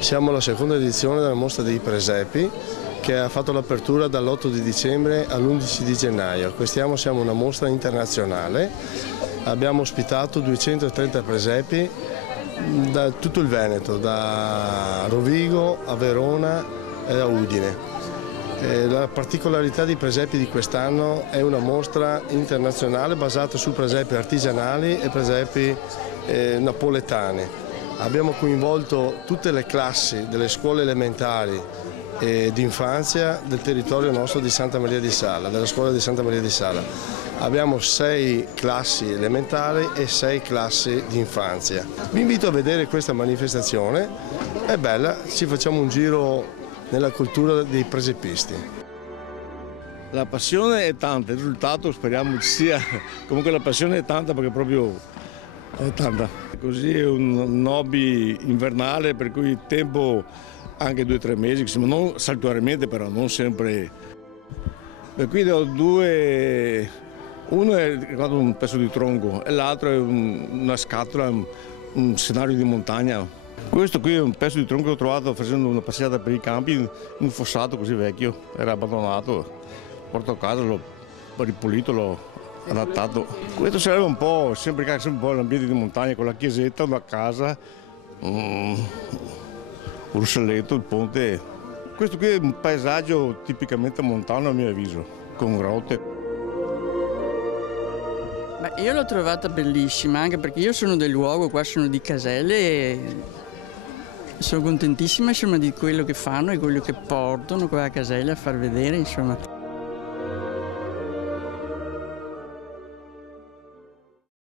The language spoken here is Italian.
Siamo alla seconda edizione della mostra dei presepi che ha fatto l'apertura dall'8 di dicembre all'11 di gennaio. Quest'anno siamo una mostra internazionale, abbiamo ospitato 230 presepi da tutto il Veneto, da Rovigo a Verona e a Udine. La particolarità dei presepi di quest'anno è una mostra internazionale basata su presepi artigianali e presepi napoletani. Abbiamo coinvolto tutte le classi delle scuole elementari e di infanzia del territorio nostro di Santa Maria di Sala, della scuola di Santa Maria di Sala. Abbiamo 6 classi elementari e 6 classi di infanzia. Vi invito a vedere questa manifestazione, è bella, ci facciamo un giro nella cultura dei presepisti. La passione è tanta, il risultato speriamo ci sia, comunque la passione è tanta perché proprio è tanta. Così è un hobby invernale per cui il tempo anche 2 o 3 mesi, non saltuariamente però, non sempre. Per cui ho due, uno è un pezzo di tronco e l'altro è una scatola, un scenario di montagna. Questo qui è un pezzo di tronco che ho trovato facendo una passeggiata per i campi, un fossato così vecchio, era abbandonato, porto a casa, l'ho ripulito, l'ho adattato. Questo sarebbe un po', sempre un po' l'ambiente di montagna con la chiesetta, una casa, un ruscelletto, il ponte. Questo qui è un paesaggio tipicamente montano a mio avviso, con grotte. Beh, io l'ho trovata bellissima, anche perché io sono del luogo, qua sono di Caselle e sono contentissima insomma, di quello che fanno e quello che portano qua a Caselle a far vedere. Insomma.